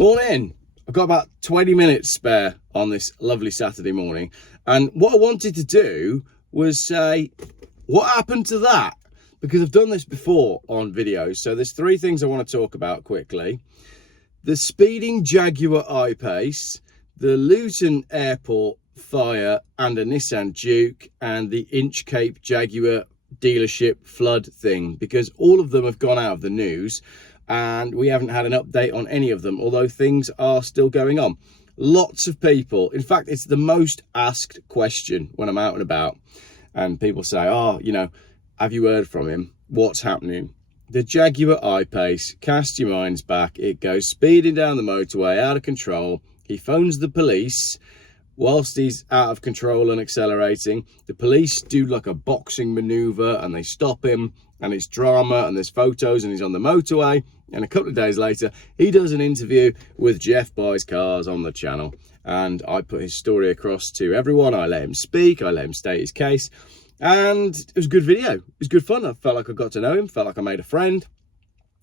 Morning. I've got about 20 minutes spare on this lovely Saturday morning. And what I wanted to do was say, what happened to that? Because I've done this before on videos. So there's three things I want to talk about quickly. The speeding Jaguar I-Pace, the Luton Airport fire and a Nissan Duke, and the Inchcape Jaguar dealership flood thing, because all of them have gone out of the news and we haven't had an update on any of them, although things are still going on. Lots of people, in fact, it's the most asked question when I'm out and about, and people say, oh, you know, have you heard from him? What's happening? The Jaguar I-Pace, cast your minds back, it goes speeding down the motorway, out of control. He phones the police whilst he's out of control and accelerating. The police do like a boxing maneuver and they stop him, and it's drama and there's photos, and he's on the motorway. And a couple of days later, he does an interview with Geoff Buys Cars on the channel. And I put his story across to everyone. I let him speak, I let him state his case. And it was a good video. It was good fun. I felt like I got to know him, felt like I made a friend.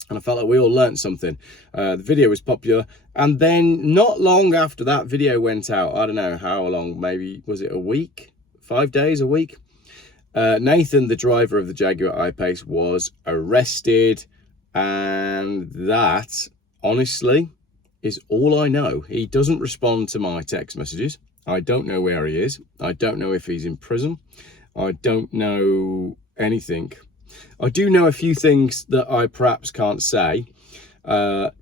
And I felt like we all learned something. The video was popular. And then not long after that video went out, I don't know how long, maybe, was it a week? 5 days, a week? Nathan, the driver of the Jaguar I-Pace, was arrested. And that, honestly, is all I know. He doesn't respond to my text messages. I don't know where he is. I don't know if he's in prison. I don't know anything. I do know a few things that I perhaps can't say,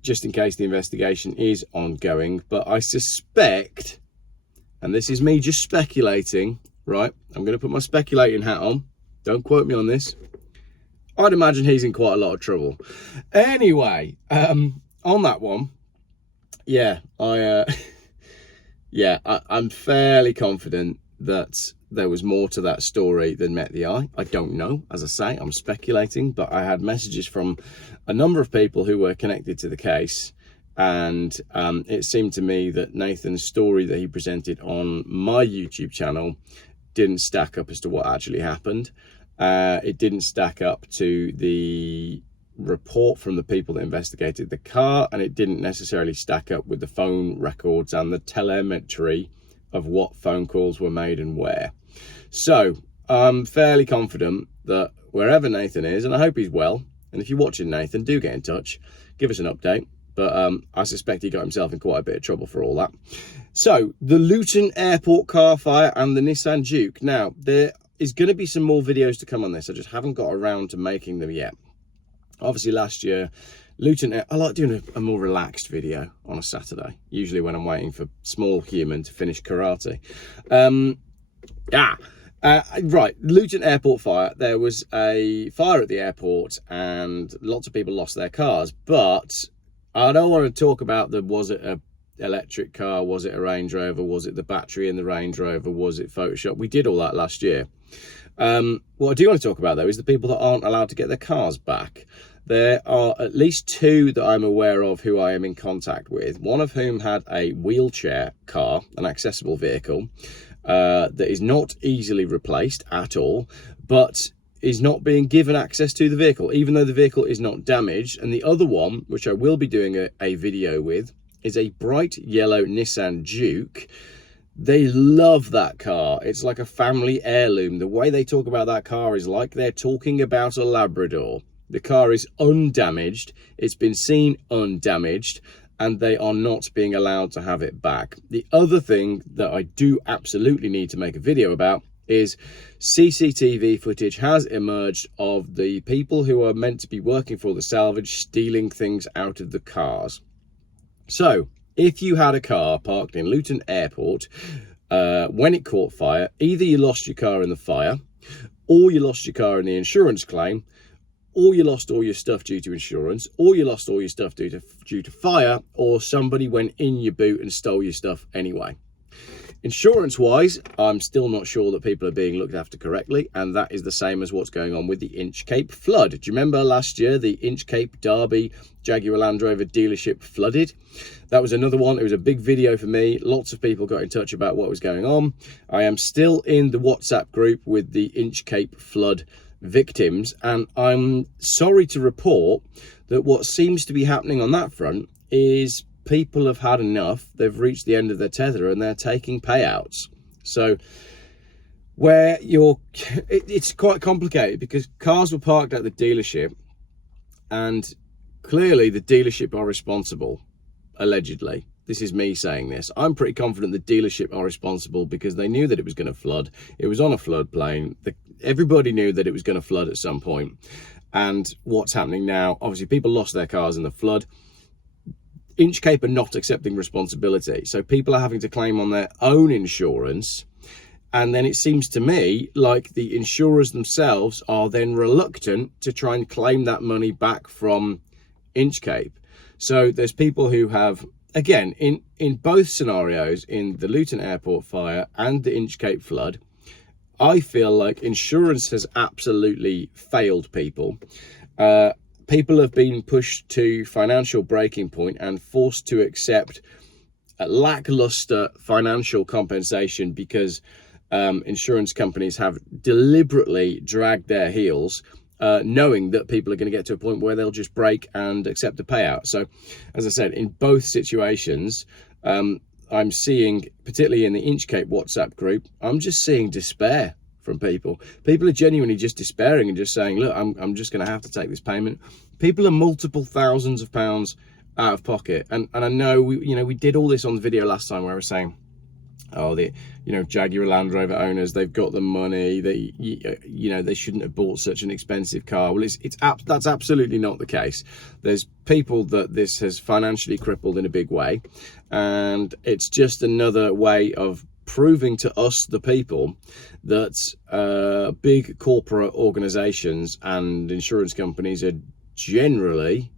just in case the investigation is ongoing. But I suspect, and this is me just speculating, right? I'm going to put my speculating hat on. Don't quote me on this. I'd imagine he's in quite a lot of trouble. Anyway, on that one, yeah, I'm fairly confident that there was more to that story than met the eye. I don't know, as I say, I'm speculating, but I had messages from a number of people who were connected to the case, and it seemed to me that Nathan's story that he presented on my YouTube channel didn't stack up as to what actually happened. It didn't stack up to the report from the people that investigated the car, and it didn't necessarily stack up with the phone records and the telemetry of what phone calls were made and where. So I'm fairly confident that wherever Nathan is, and I hope he's well, and if you're watching, Nathan, do get in touch, give us an update. But I suspect he got himself in quite a bit of trouble for all that. So the Luton Airport car fire and the Nissan Duke. Now, there is going to be some more videos to come on this. I just haven't got around to making them yet. Obviously, last year, I like doing a more relaxed video on a Saturday, usually when I'm waiting for small human to finish karate. Right, Luton Airport fire. There was a fire at the airport and lots of people lost their cars. But I don't want to talk about was it a electric car, was it a Range Rover, was it the battery in the Range Rover, was it Photoshop? We did all that last year. What I do want to talk about, though, is the people that aren't allowed to get their cars back. There are at least two that I'm aware of who I am in contact with, one of whom had a wheelchair car, an accessible vehicle, that is not easily replaced at all, but is not being given access to the vehicle, even though the vehicle is not damaged. And the other one, which I will be doing a video with, is a bright yellow Nissan Duke. They love that car. It's like a family heirloom. The way they talk about that car is like they're talking about a Labrador. The car is undamaged. It's been seen undamaged, and they are not being allowed to have it back. The other thing that I do absolutely need to make a video about is CCTV footage has emerged of the people who are meant to be working for the salvage stealing things out of the cars. So, if you had a car parked in Luton Airport when it caught fire, either you lost your car in the fire, or you lost your car in the insurance claim, or you lost all your stuff due to insurance, or you lost all your stuff due to fire, or somebody went in your boot and stole your stuff anyway. Insurance-wise, I'm still not sure that people are being looked after correctly, and that is the same as what's going on with the Inchcape flood. Do you remember last year the Inchcape Derby Jaguar Land Rover dealership flooded? That was another one. It was a big video for me. Lots of people got in touch about what was going on. I am still in the WhatsApp group with the Inchcape flood victims, and I'm sorry to report that what seems to be happening on that front is people have had enough. They've reached the end of their tether and they're taking payouts. So where it's quite complicated, because cars were parked at the dealership and clearly the dealership are responsible, allegedly. This is me saying this. I'm pretty confident the dealership are responsible because they knew that it was going to flood. It was on a floodplain. Everybody knew that it was going to flood at some point. And what's happening now, obviously people lost their cars in the flood. Inchcape are not accepting responsibility. So people are having to claim on their own insurance. And then it seems to me like the insurers themselves are then reluctant to try and claim that money back from Inchcape. So there's people who have, again, in both scenarios, in the Luton Airport fire and the Inchcape flood, I feel like insurance has absolutely failed people. People have been pushed to financial breaking point and forced to accept a lackluster financial compensation because insurance companies have deliberately dragged their heels, knowing that people are going to get to a point where they'll just break and accept a payout. So, as I said, in both situations, I'm seeing, particularly in the Inchcape WhatsApp group, I'm just seeing despair from people. People are genuinely just despairing and just saying, look, I'm just going to have to take this payment. People are multiple thousands of pounds out of pocket. And I know, we did all this on the video last time where I was saying, oh, the Jaguar Land Rover owners, they've got the money, they shouldn't have bought such an expensive car. Well, that's absolutely not the case. There's people that this has financially crippled in a big way, and it's just another way of proving to us, the people, that big corporate organizations and insurance companies are generally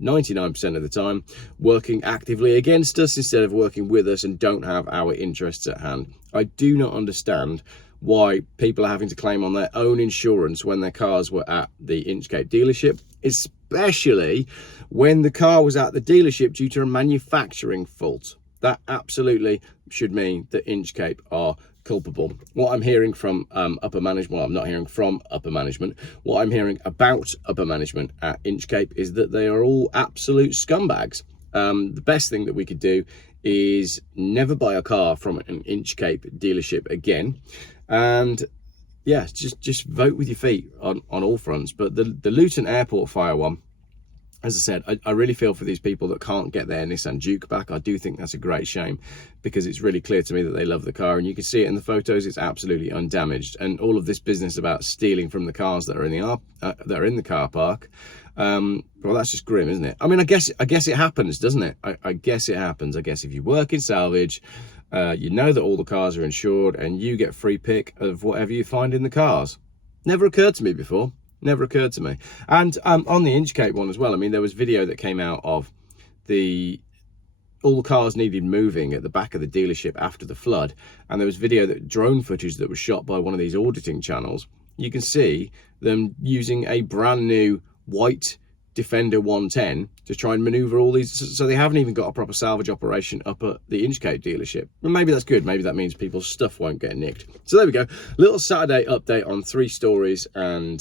99% of the time working actively against us instead of working with us, and don't have our interests at hand. I do not understand why people are having to claim on their own insurance when their cars were at the Inchcape dealership, especially when the car was at the dealership due to a manufacturing fault. That absolutely should mean that Inchcape are culpable. What I'm hearing from upper management, well, I'm not hearing from upper management, what I'm hearing about upper management at Inchcape is that they are all absolute scumbags. The best thing that we could do is never buy a car from an Inchcape dealership again, and yeah, just vote with your feet on all fronts. But the Luton Airport fire one, as I said, I really feel for these people that can't get their Nissan Juke back. I do think that's a great shame, because it's really clear to me that they love the car, and you can see it in the photos. It's absolutely undamaged. And all of this business about stealing from the cars that are in the car park, well, that's just grim, isn't it? I mean, I guess it happens, doesn't it? I guess it happens. I guess if you work in salvage, you know that all the cars are insured, and you get free pick of whatever you find in the cars. Never occurred to me before. Never occurred to me. And on the Inchcape one as well, I mean, there was video that came out of all the cars needed moving at the back of the dealership after the flood, and there was drone footage that was shot by one of these auditing channels. You can see them using a brand new white Defender 110 to try and maneuver all these, so they haven't even got a proper salvage operation up at the Inchcape dealership. Well, maybe that's good. Maybe that means people's stuff won't get nicked. So there we go, little Saturday update on 3 stories and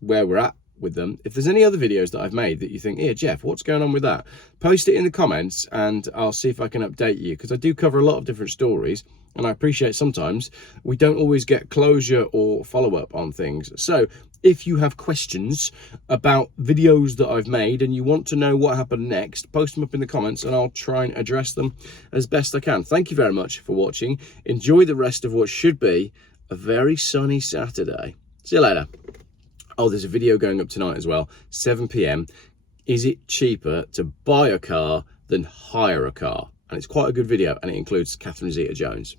where we're at with them. If there's any other videos that I've made that you think, yeah, Geoff, what's going on with that, post it in the comments and I'll see if I can update you, because I do cover a lot of different stories, and I appreciate sometimes we don't always get closure or follow-up on things. So if you have questions about videos that I've made and you want to know what happened next, post them up in the comments and I'll try and address them as best I can. Thank you very much for watching. Enjoy the rest of what should be a very sunny Saturday. See you later. Oh, there's a video going up tonight as well, 7 p.m. Is it cheaper to buy a car than hire a car? And it's quite a good video, and it includes Catherine Zeta-Jones.